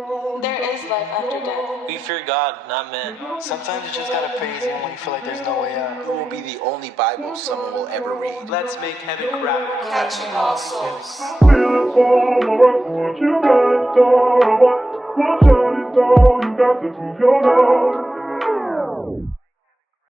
There is life after death. We fear God, not men. Sometimes you just gotta praise Him when you feel like there's no way out. It will be the only Bible someone will ever read. Let's make heaven crowded. Catching all souls.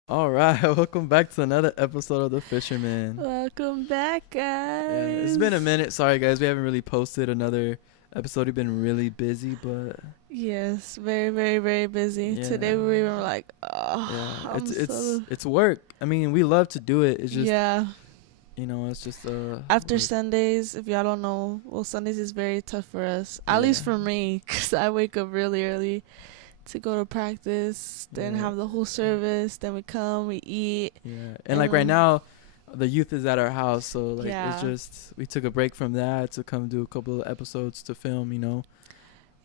All right, welcome back to another episode of The Fisherman. Welcome back, guys. Yeah, it's been a minute. Sorry, guys, we haven't really posted another episode. We've been really busy, but Yes, very, very, very busy. Yeah. Today we were like, oh, yeah, I'm so... it's work. I mean, we love to do it. It's just yeah. it's just After work. Sundays, if y'all don't know, well, Sundays is very tough for us. At least Yeah. for me, because I wake up really early to go to practice, then Yeah. have the whole service, then we come, we eat. Yeah, and like right now, the youth is at our house, so like Yeah. it's just we took a break from that to come do a couple of episodes to film.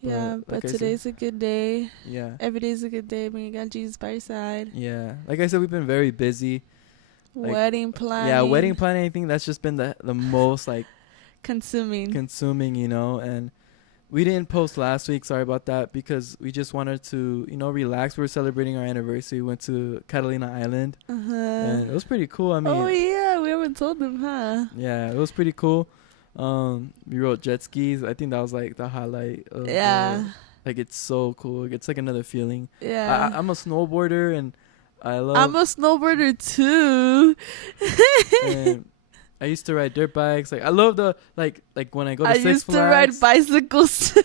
Yeah, But but like I said- today's a good day. Yeah. Every day's a good day when you got Jesus by your side. Yeah, like I said, we've been very busy. Like, Wedding planning. Yeah, wedding planning. I think that's just been the most like Consuming. consuming, and we didn't post last week. Sorry about that, because we just wanted to, relax. We were celebrating our anniversary. We went to Catalina Island, and it was pretty cool. I mean, Oh yeah, we haven't told them, huh? yeah, it was pretty cool. We rode jet skis. I think that was like the highlight of Yeah. like it's so cool. It's like another feeling. Yeah. I'm a snowboarder, and I love I'm a snowboarder too. and I used to ride dirt bikes. Like I love the like when I go to I Six used Flags. to ride bicycles.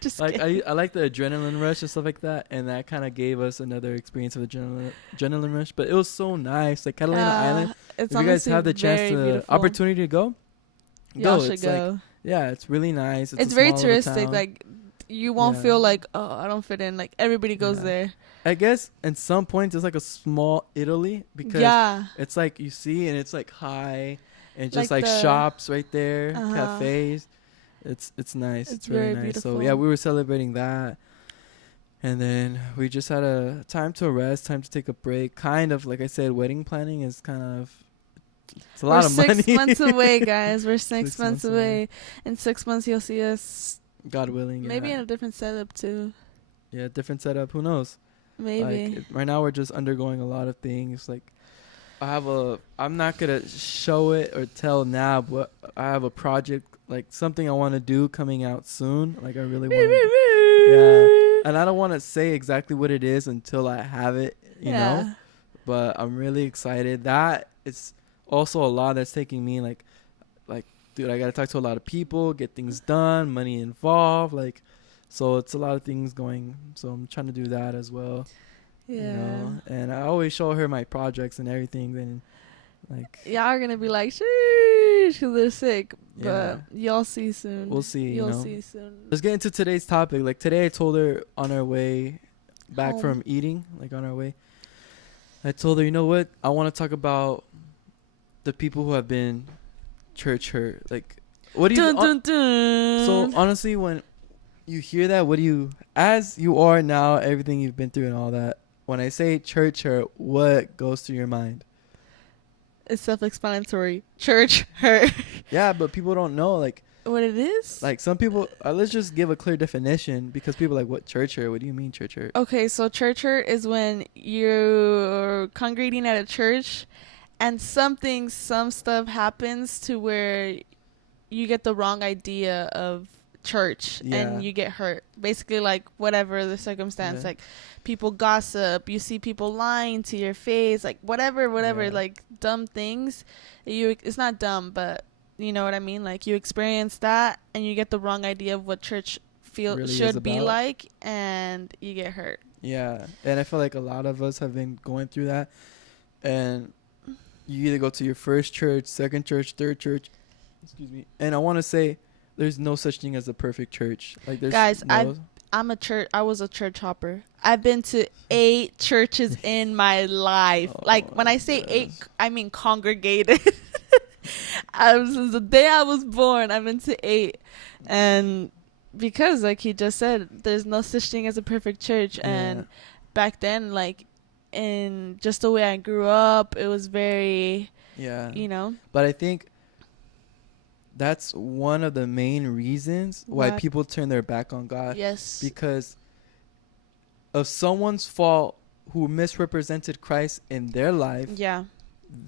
Just Like kidding. I like the adrenaline rush and stuff like that, and that kind of gave us another experience of adrenaline rush. But it was so nice, like Catalina Island. It's If you guys honestly have the chance very to beautiful. opportunity to go, Y'all go. should It's go. like it's really nice. It's a very small little touristic. town. Like you won't Yeah. feel like, oh, I don't fit in. Like everybody goes Yeah. there. I guess in some points it's like a small Italy, because Yeah. it's like you see and it's like high and just Like like the- shops right there, Uh-huh. cafes. It's nice. It's really very nice. So beautiful. yeah, we were celebrating that, and then we just had a time to rest, time to take a break. Kind of like I said, wedding planning is kind of it's a lot We're of money. 6 months away, guys. We're 6 6 months months away. away. In 6 months, you'll see us God willing. maybe yeah. in a different setup too. Yeah, different setup. Who knows? Maybe. Like right now we're just undergoing a lot of things. Like I'm not gonna show it or tell now, but I have a project, like something I want to do coming out soon. Like I really want yeah, and I don't want to say exactly what it is until I have it, you know, but I'm really excited. That it's also a lot that's taking me like dude, I gotta talk to a lot of people, get things done, money involved, like, so it's a lot of things going. So I'm trying to do that as well. Yeah. And I always show her my projects and everything, and like Y'all are gonna be like, sheesh, 'cause they're sick. Yeah. But y'all see soon. we'll see. You'll see soon. Let's get into today's topic. Like today I told her on our way back Home. from eating, like on our way, I told her, you know what, I want to talk about the people who have been church hurt. Like, what do you Dun, dun, dun. so honestly, when you hear that, what do you, as you are now, everything you've been through and all that, when I say church hurt, what goes through your mind? It's self-explanatory. Church hurt. Yeah, but people don't know, like What it is? like some people, let's just give a clear definition, because people are like, what, church hurt? What do you mean church hurt? Okay, so church hurt is when you're congregating at a church and some stuff happens to where you get the wrong idea of church Yeah. and you get hurt. Basically, like whatever the circumstance, Yeah. like people gossip, you see people lying to your face, like whatever, Yeah. like dumb things. It's not dumb, but you know what I mean? Like you experience that and you get the wrong idea of what church Really is should be about. like, and you get hurt. Yeah, and I feel like a lot of us have been going through that, and you either go to your first church, second church, third church, excuse me, and I want to say there's no such thing as a perfect church. Like there's Guys, no, I was a church hopper. I've been to 8 churches in my life. Oh Like when my I say 8, goodness. I mean congregated. Since the day I was born, I've been to 8, and because like he just said, there's no such thing as a perfect church. And back then, like in just the way I grew up, it was very, yeah. you know. But I think that's one of the main reasons why Why? people turn their back on God. Yes. Because of someone's fault who misrepresented Christ in their life, Yeah.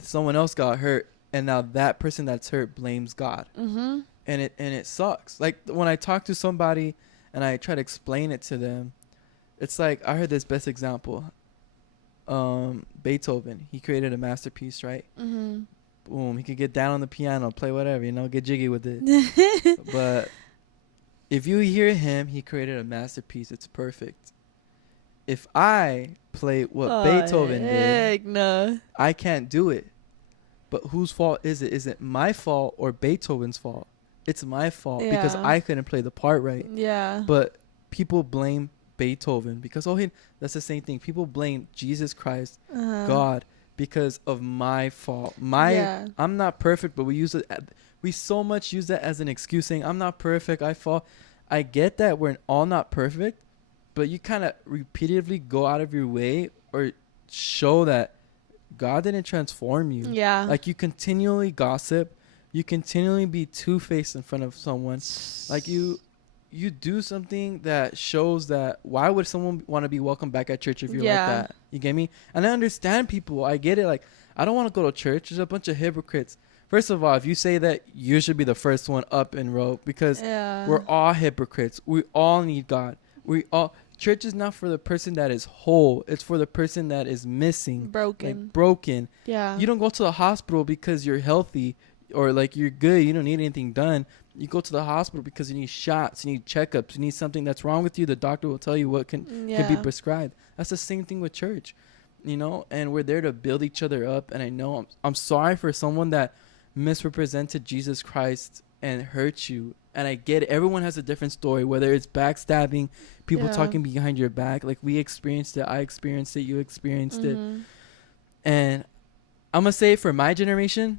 someone else got hurt, and now that person that's hurt blames God. Mm-hmm. And it sucks. Like when I talk to somebody and I try to explain it to them, it's like I heard this best example. Beethoven, he created a masterpiece, right? Mm-hmm. Boom, he could get down on the piano, play whatever, get jiggy with it. But if you hear him, he created a masterpiece. It's perfect. If I play what Beethoven did, heck no. I can't do it. But whose fault is it? Is it my fault or Beethoven's fault? It's my fault because Yeah. I couldn't play the part right. Yeah. But people blame Beethoven because that's the same thing. People blame Jesus Christ, Uh-huh. God, because of my fault. Yeah. I'm not perfect, but we use it. We so much use that as an excuse, saying I'm not perfect. I fall. I get that we're all not perfect, but you kind of repeatedly go out of your way or show that God didn't transform you. Yeah. Like you continually gossip, you continually be two-faced in front of someone. Like you do something that shows that why would someone want to be welcome back at church if you're Yeah. like that? You get me? And I understand people. I get it. Like I don't want to go to church. There's a bunch of hypocrites. First of all, if you say that, you should be the first one up in row because Yeah. we're all hypocrites. We all need God. Church is not for the person that is whole. It's for the person that is missing. broken. Like broken. Yeah. You don't go to the hospital because you're healthy or like you're good. You don't need anything done. You go to the hospital because you need shots, you need checkups, you need something that's wrong with you. The doctor will tell you what can be prescribed. That's the same thing with church, and we're there to build each other up. And I know I'm sorry for someone that misrepresented Jesus Christ and hurt you. And I get it. Everyone has a different story, whether it's backstabbing, people Yeah. talking behind your back. Like we experienced it. I experienced it. You experienced it. Mhm. And I'm going to say for my generation,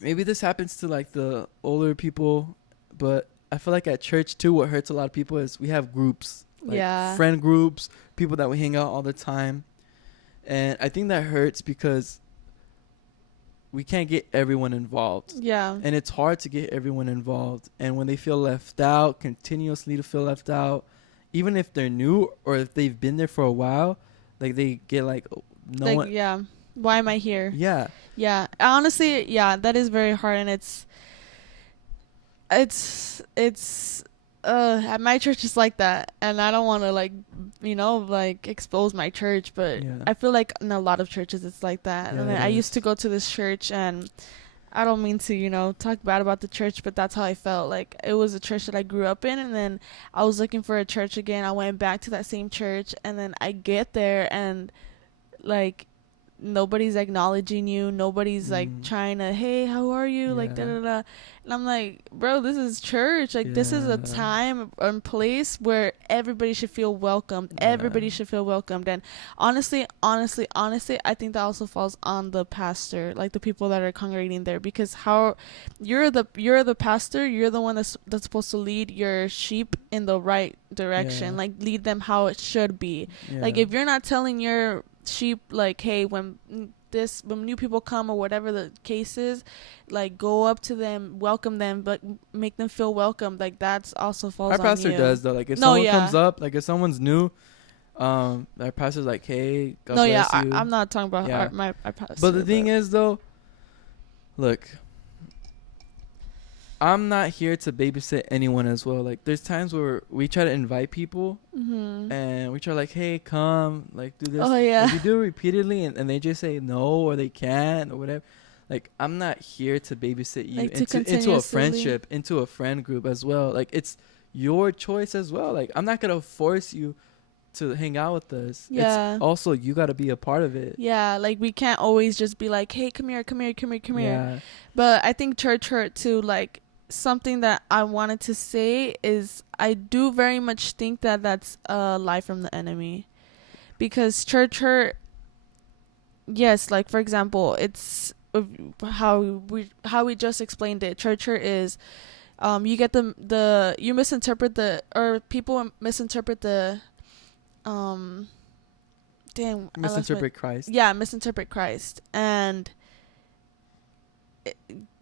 maybe this happens to like the older people, but I feel like at church too, what hurts a lot of people is we have groups, like Yeah. friend groups, people that we hang out all the time. And I think that hurts because we can't get everyone involved. Yeah. And it's hard to get everyone involved. And when they feel left out, continuously to feel left out, even if they're new or if they've been there for a while, like they get like, oh, no Like, one. yeah. Why am I here? Yeah. Yeah. Honestly, yeah, that is very hard, and it's at my church is like that, and I don't want to like expose my church, but Yeah. I feel like in a lot of churches it's like that. Yeah, And it I is. used to go to this church, and I don't mean to talk bad about the church, but that's how I felt. Like it was a church that I grew up in, and then I was looking for a church again. I went back to that same church, and then I get there, and like nobody's acknowledging you, nobody's like trying to, hey, how are you, like da Yeah. da da. And I'm like, bro, this is church, like this is a Yeah. time and place where everybody should feel welcomed. Yeah. Everybody should feel welcomed. And honestly, I think that also falls on the pastor, like the people that are congregating there, because how you're the pastor, you're the one that's supposed to lead your sheep in the right direction, Yeah. like lead them how it should be. Like Yeah. if you're not telling your sheep, like, hey, when new people come or whatever the case is, like go up to them, welcome them, but make them feel welcome. Like that's also falls Our on pastor you. does though. Like if No, someone yeah. comes up, like if someone's new, our pastor's like, "Hey, God No, bless yeah, you." I'm not talking about Yeah. our pastor. But the thing is, though, look, I'm not here to babysit anyone as well. Like there's times where we try to invite people Mm-hmm. and we try like, "Hey, come, like do this." Oh, yeah. Like, we do it repeatedly, and they just say no or they can't or whatever. Like I'm not here to babysit you Like, to into a continuously- friendship, into a friend group as well. Like it's your choice as well. Like I'm not gonna force you to hang out with us. Yeah. It's also you got to be a part of it. Yeah, like we can't always just be like, hey, come here. Yeah. But I think church hurt too. Like something that I wanted to say is I do very much think that that's a lie from the enemy, because church hurt. Yes, like for example, it's how we just explained it. Church hurt is, you get you misinterpret people misinterpret the, dang, Misinterpret Christ. yeah, misinterpret Christ, and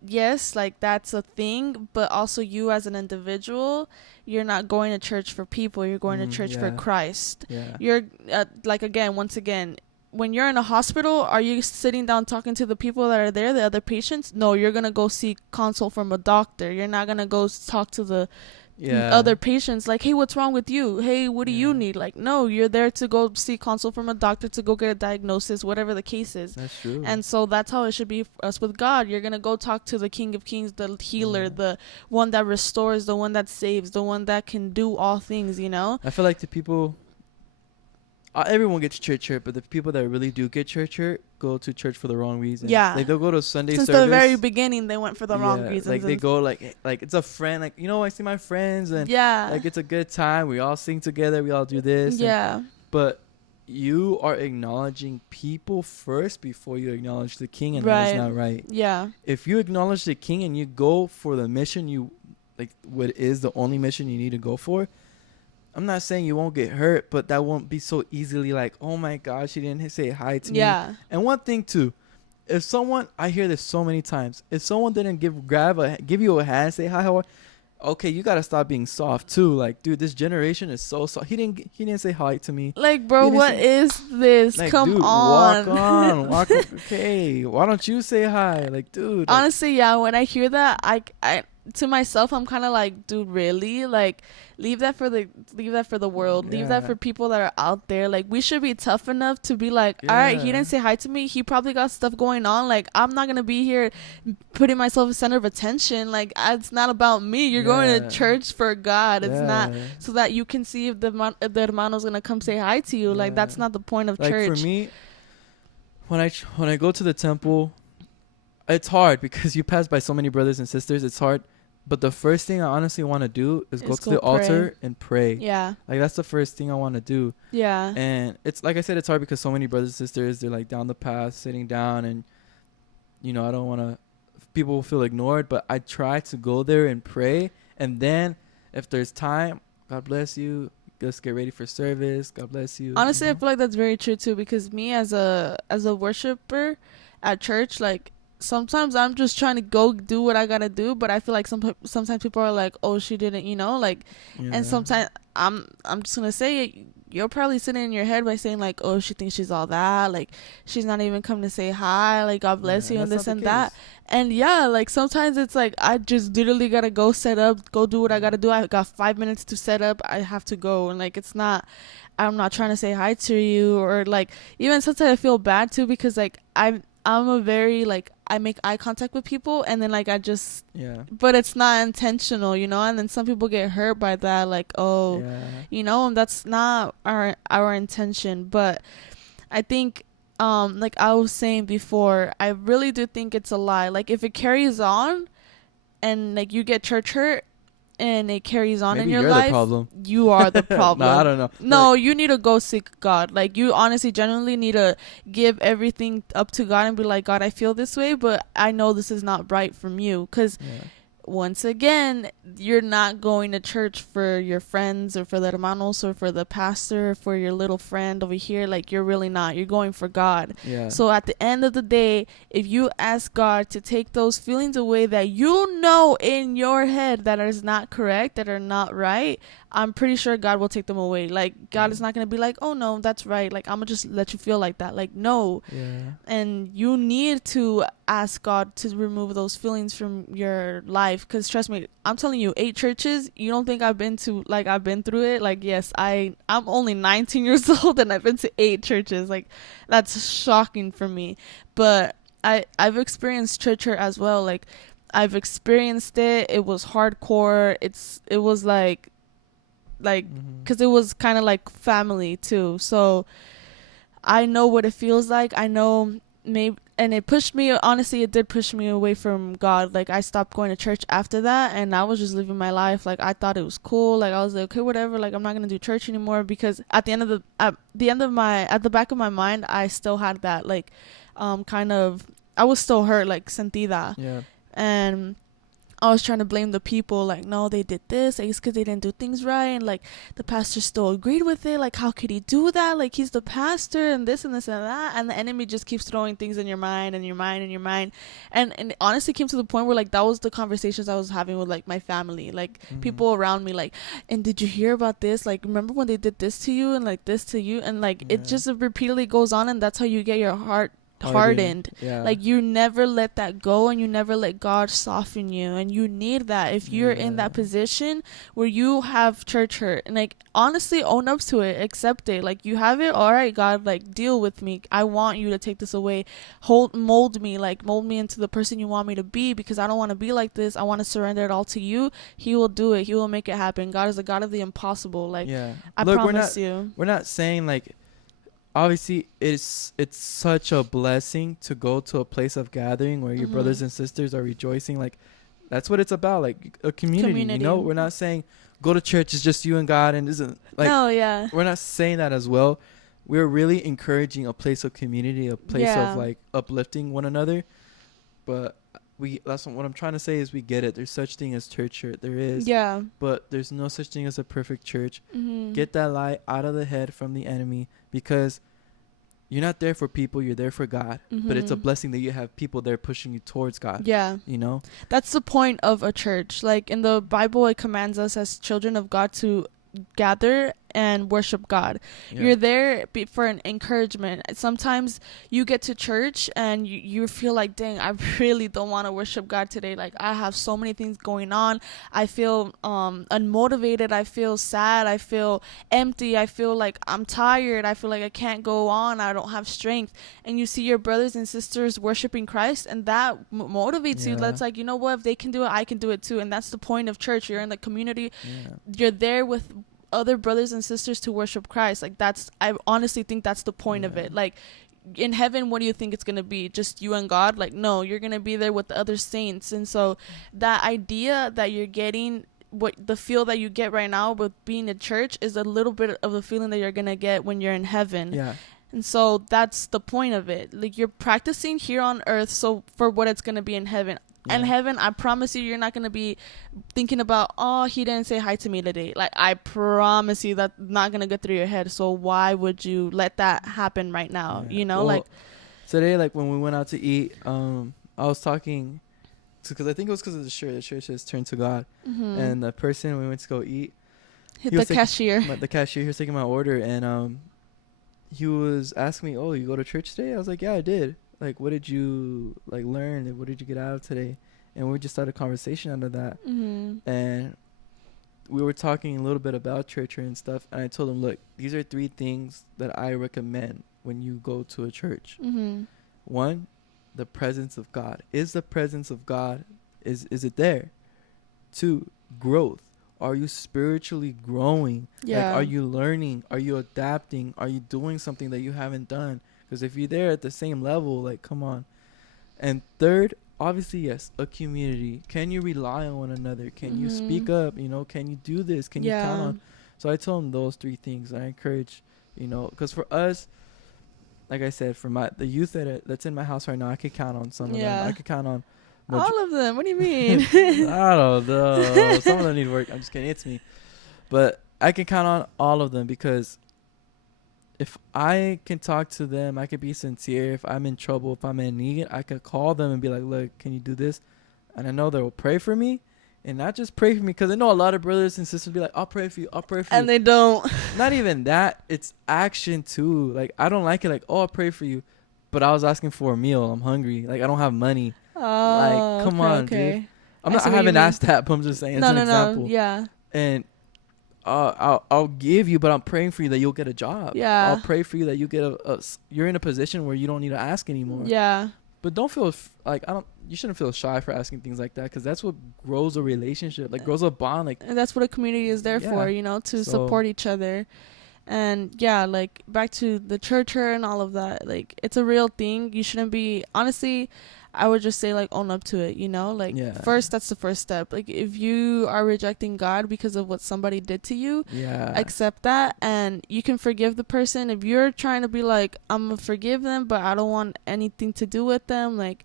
yes, like that's a thing, but also you as an individual, you're not going to church for people, you're going to church for Yeah. Christ. Yeah. You're like, again, once again, when you're in a hospital, are you sitting down talking to the people that are there, the other patients? No, you're gonna go seek consult from a doctor. You're not gonna go talk to the Yeah. other patients like, hey, what's wrong with you? Hey, what do you Yeah. need? Like, no, you're there to go seek consult from a doctor, to go get a diagnosis, whatever the case is. That's true. And so that's how it should be for us with God. You're gonna go talk to the King of Kings, the healer, Yeah. the one that restores, the one that saves, the one that can do all things, you know? I feel like the people, everyone gets church hurt, but the people that really do get church hurt go to church for the wrong reason. Yeah. Like they'll go to Sunday Since service. the very beginning, they went for the wrong Yeah, reasons. Like they and- go like it's a friend. Like, you know, I see my friends and yeah. like it's a good time. We all sing together. We all do this. and- yeah. but you are acknowledging people first before you acknowledge the king, and that Right. is not right. Yeah. If you acknowledge the king and you go for the mission, you like what is the only mission you need to go for. I'm not saying you won't get hurt, but that won't be so easily like, oh my gosh, she didn't say hi to me. Yeah. And one thing too, if someone, I hear this so many times, if someone didn't give you a hand, say hi, how are, okay, you gotta stop being soft too. Like, dude, this generation is so soft. He didn't say hi to me. Like, bro, You didn't what say- is this? Like, Come dude, on. walk on, walk. Okay, why don't you say hi? Like, dude. Like, Honestly, yeah, when I hear that, I to myself, I'm kind of like, dude, really? Like, leave that for the world. Leave that Yeah. for people that are out there. Like, we should be tough enough to be like, all right, he Yeah. didn't say hi to me. He probably got stuff going on. Like, I'm not gonna be here putting myself as center of attention. Like, it's not about me. You're going Yeah. to church for God. It's not yeah. so that you can see if the hermano's gonna come say hi to you. Like, that's Yeah. not the point of Like church. for me, when I go to the temple, it's hard because you pass by so many brothers and sisters. It's hard, but the first thing I honestly want to do is go Is to go the altar and pray. Yeah, Like that's the first thing I want to do. yeah, And it's like I said, it's hard because so many brothers and sisters, they're like down the path, sitting down, and you know, I don't want to. People will feel ignored, but I try to go there and pray, and then if there's time, God bless you. Let's get ready for service. God bless you. honestly, you I know? feel like that's very true too, because me as a worshiper at church, like, sometimes I'm just trying to go do what I gotta do, but I feel like sometimes people are like, oh, she didn't, you know, like, Yeah. and sometimes I'm just gonna say it, you're probably sitting in your head by saying like, oh, she thinks she's all that, like, she's not even come to say hi, like, God bless you, and that's this not and the that. case. And yeah, like, sometimes it's like, I just literally gotta go set up, go do what I gotta do. I got 5 minutes to set up, I have to go. And like, I'm not trying to say hi to you, or like, even sometimes I feel bad too, because like I'm a very, like, I make eye contact with people, and then like I just, Yeah. but it's not intentional, you know. And then some people get hurt by that, like, oh, Yeah. you know, and that's not our intention. But I think, like I was saying before, I really do think it's a lie. Like, if it carries on and like you get church hurt and it carries on Maybe in your you're life, the problem. you are the problem. No, I don't know. No, you need to go seek God. Like, you honestly, genuinely need to give everything up to God and be like, God, I feel this way, but I know this is not right from you. Because Yeah. once again, you're not going to church for your friends or for the hermanos or for the pastor or for your little friend over here. Like, you're really not. You're going for God. Yeah. So at the end of the day, if you ask God to take those feelings away that you know in your head that is not correct, that are not right, I'm pretty sure God will take them away. Like, God is not going to be like, oh no, that's right. Like, I'm going to just let you feel like that. Like, no. Yeah. And you need to ask God to remove those feelings from your life. Because trust me, I'm telling you, 8 churches, you don't think I've been through it? Like, yes, I'm only 19 years old and I've been to 8 churches. Like, that's shocking for me. But I've experienced church hurt as well. Like, I've experienced it. It was hardcore. It was like, Mhm. because it was kind of like family too. So I know what it feels like. I know, maybe, and it pushed me, honestly, it did push me away from God. Like, I stopped going to church after that, and I was just living my life. Like, I thought it was cool. Like, I was like, okay, whatever. Like, I'm not gonna do church anymore, because at the back of my mind, I still had that, like, kind of, I was still hurt, like, sentida. Yeah. And I was trying to blame the people, like, no, they did this, like, it's because they didn't do things right, and, like, the pastor still agreed with it, like, how could he do that, like, he's the pastor, and this and this and that, and the enemy just keeps throwing things in your mind, and it honestly came to the point where, like, that was the conversations I was having with, like, my family, like, people around me, like, and did you hear about this, like, remember when they did this to you, and, like, this to you, and, like, it just repeatedly goes on, and that's how you get your heart hardened. Yeah. Like, you never let that go, and you never let God soften you, and you need that if you're in that position where you have church hurt, and, like, honestly own up to it, accept it, like, you have it, all right, God, like, deal with me, I want you to take this away, mold me into the person you want me to be, because I don't want to be like this, I want to surrender it all to you. He will do it, he will make it happen. God is the God of the impossible. Like, I promise you. We're not saying, like, obviously it's such a blessing to go to a place of gathering where your brothers and sisters are rejoicing. Like, that's what it's about, like a community. You know, we're not saying go to church, it's just you and God, and isn't like, no, yeah, we're not saying that as well. We're really encouraging a place of community, a place of, like, uplifting one another. But that's what I'm trying to say is we get it. There's such thing as church hurt. There is. Yeah. But there's no such thing as a perfect church. Mm-hmm. Get that lie out of the head from the enemy, because you're not there for people, you're there for God. But it's a blessing that you have people there pushing you towards God. Yeah. You know? That's the point of a church. Like, in the Bible, it commands us as children of God to gather and worship God. You're there for an encouragement. Sometimes you get to church and you feel like, dang, I really don't want to worship God today. Like, I have so many things going on. I feel unmotivated. I feel sad. I feel empty. I feel like I'm tired. I feel like I can't go on. I don't have strength. And you see your brothers and sisters worshiping Christ, and that motivates you. That's like, you know what? If they can do it, I can do it too. And that's the point of church. You're in the community. You're there with other brothers and sisters to worship Christ. Like, I honestly think that's the point of it. Like, in heaven, what do you think it's gonna be? Just you and God? Like, no, you're gonna be there with the other saints. And so that idea that you're getting, what the feel that you get right now with being in church, is a little bit of the feeling that you're gonna get when you're in heaven. And so that's the point of it. Like, you're practicing here on earth, so for what it's gonna be in heaven. And heaven, I promise you're not going to be thinking about, oh, he didn't say hi to me today. Like, I promise you that's not going to go through your head. So why would you let that happen right now? You know, well, like, today, like, when we went out to eat, I was talking, because I think it was because of the church. The church has turned to God. And the person we went to go eat, the cashier. The cashier, he was taking my order, and he was asking me, oh, you go to church today? I was like, yeah, I did. Like, what did you, like, learn? What did you get out of today? And we just started a conversation out of that. And we were talking a little bit about church and stuff. And I told him, look, these are 3 things that I recommend when you go to a church. 1, the presence of God. Is the presence of God, is it there? 2, growth. Are you spiritually growing? Like, are you learning? Are you adapting? Are you doing something that you haven't done? Because if you're there at the same level, like, come on. And 3rd, obviously, yes, a community. Can you rely on one another? Can you speak up? You know, can you do this? Can you count on? So I told him those 3 things. I encourage, you know, because for us, like I said, for the youth that's in my house right now, I could count on some of them. I could count on all of them. What do you mean? I don't know. Some of them need work. I'm just kidding. It's me. But I can count on all of them, because if I can talk to them, I could be sincere. If I'm in trouble, if I'm in need, I could call them and be like, look, can you do this? And I know they'll pray for me. And not just pray for me, because I know a lot of brothers and sisters be like, I'll pray for you, I'll pray for you. And they don't. Not even that. It's action too. Like, I don't like it. Like, oh, I'll pray for you, but I was asking for a meal. I'm hungry. Like, I don't have money. Oh, like, come on, dude. I haven't asked that, but I'm just saying it's an example. No, yeah. And I'll give you, but I'm praying for you that you'll get a job. Yeah. I'll pray for you that you get you're in a position where you don't need to ask anymore. Yeah. But don't feel you shouldn't feel shy for asking things like that, because that's what grows a relationship, like grows a bond. Like, and that's what a community is there for, you know, to support each other. And yeah, like, back to the church and all of that, like, it's a real thing. You shouldn't be, honestly, I would just say, like, own up to it, you know? Like, first, that's the first step. Like, if you are rejecting God because of what somebody did to you, accept that, and you can forgive the person. If you're trying to be like, I'm gonna forgive them, but I don't want anything to do with them, like,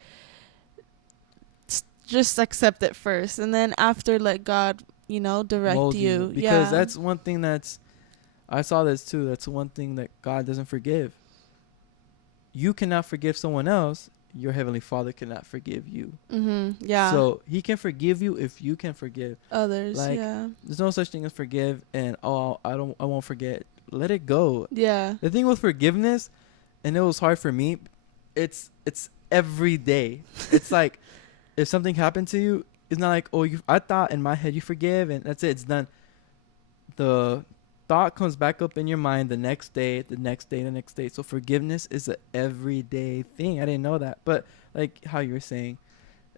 just accept it first, and then after let God, direct Mold you. because Yeah. that's one thing I saw this too. That's one thing that God doesn't forgive. You cannot forgive someone else. Your heavenly Father cannot forgive you. Yeah. So He can forgive you if you can forgive. Others. like, Yeah. There's no such thing as forgive and I won't forget. Let it go. Yeah. The thing with forgiveness, and it was hard for me, it's every day. It's like if something happened to you, it's not like, oh, I thought in my head you forgive and that's it, it's done. The thought comes back up in your mind the next day, the next day, the next day. So forgiveness is an everyday thing. I didn't know that. But like how you were saying,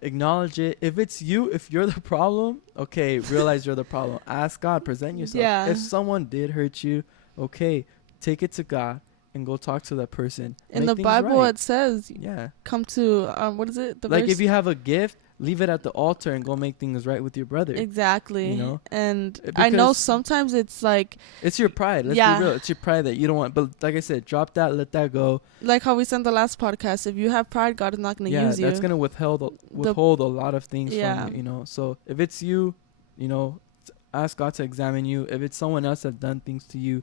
acknowledge it. If it's you, if you're the problem, okay, realize you're the problem. Ask God, present yourself. Yeah. If someone did hurt you, okay, take it to God and go talk to that person. In Make the things Bible, right. it says, Yeah. come to, what is it? The Like verse? if you have a gift, leave it at the altar and go make things right with your brother. Exactly. You know? And I know Because- sometimes it's like It's your pride. Let's Yeah. be real. It's your pride that you don't want. But like I said, drop that, let that go. how we said in the last podcast, if you have pride, God is not going to Yeah, use you. that's gonna withhold a lot of things Yeah. from you. So if it's you, ask God to examine you. If it's someone else that done things to you,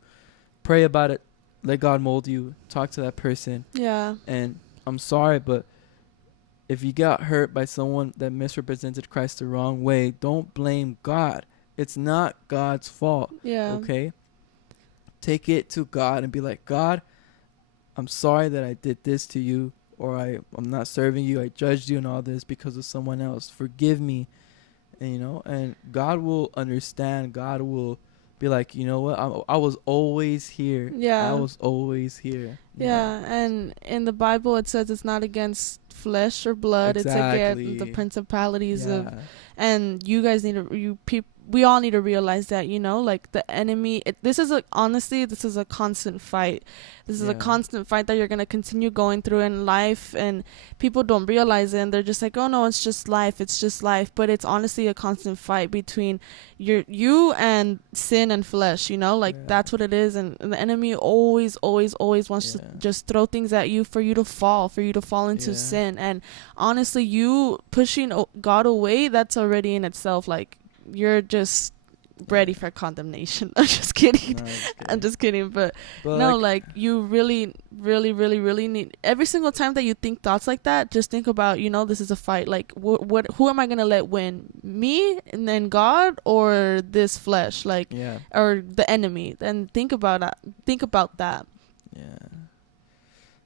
pray about it. Let God mold you. Talk to that person. Yeah. And I'm sorry, but if you got hurt by someone that misrepresented Christ the wrong way, don't blame God. It's not God's fault. Yeah. Okay? Take it to God and be like, God, I'm sorry that I did this to you, or I'm not serving you. I judged you and all this because of someone else. Forgive me. And God will understand. God will be like, you know what? I was always here. Yeah. I was always here. Yeah, and in the Bible it says it's not against flesh or blood; it's Exactly. against the principalities of. Yeah. And you guys need to we all need to realize that like the enemy. This is a constant fight. This is a Yeah. constant fight that you're gonna continue going through in life, and people don't realize it. And they're just like, oh no, it's just life. It's just life. But it's honestly a constant fight between you and sin and flesh. Yeah. That's what it is. And the enemy always wants to Yeah. just throw things at you for you to fall into Yeah. sin. And honestly, you pushing God away, that's already in itself like you're just ready for condemnation. I'm just kidding. No, I'm just kidding. But But no, you really, really, really, really need every single time that you think thoughts like that. Just think about, this is a fight. Like, who am I gonna let win? Me and then God, or this flesh? Like, yeah. or the enemy? And think about that. Think about that.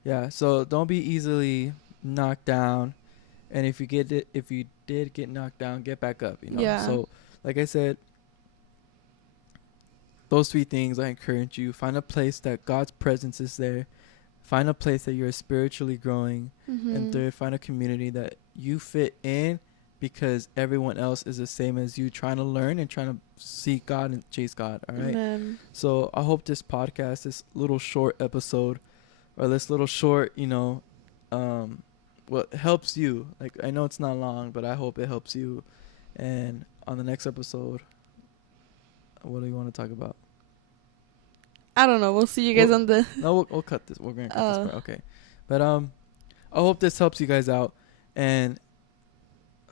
Yeah. So don't be easily knocked down, and if you did get knocked down, get back up. Yeah. So, like I said, those 3 things I encourage you: find a place that God's presence is there, find a place that you're spiritually growing, and third, find a community that you fit in, because everyone else is the same as you, trying to learn and trying to seek God and chase God. All right. Amen. So I hope this podcast, this little short episode, or this little short, what helps you. Like, I know it's not long, but I hope it helps you. And on the next episode, what do you want to talk about? I don't know. We'll see you guys Well- on the. No, we'll cut this. We're gonna cut this part. Okay. But I hope this helps you guys out. And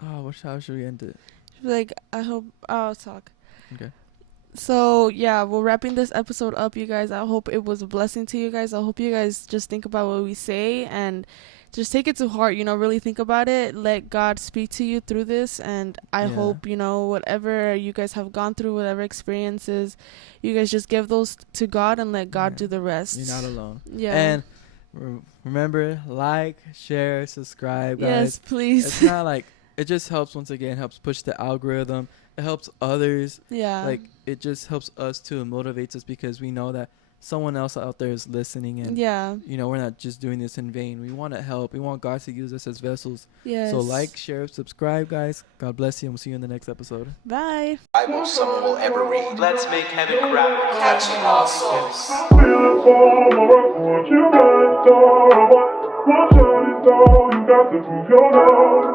how should we end it? Like, I hope I'll talk. Okay. So yeah, we're wrapping this episode up, you guys. I hope it was a blessing to you guys. I hope you guys just think about what we say and just take it to heart. Really think about it. Let God speak to you through this, and I Yeah. hope whatever you guys have gone through, whatever experiences, you guys just give those to God and let God Yeah. do the rest. You're not alone. Yeah. And remember, like, share, subscribe, guys. yes, please. It's not like, it just helps, once again, helps push the algorithm. It helps others. yeah. Like, it just helps us too, and motivates us, because we know that someone else out there is listening, and yeah. we're not just doing this in vain. We want to help. We want God to use us as vessels. Yes. So like, share, subscribe, guys. God bless you, and we'll see you in the next episode. Bye. Bible someone will ever read. Let's make heaven crack. Catching all souls. What you got, though? What shine is though? You got to prove your love.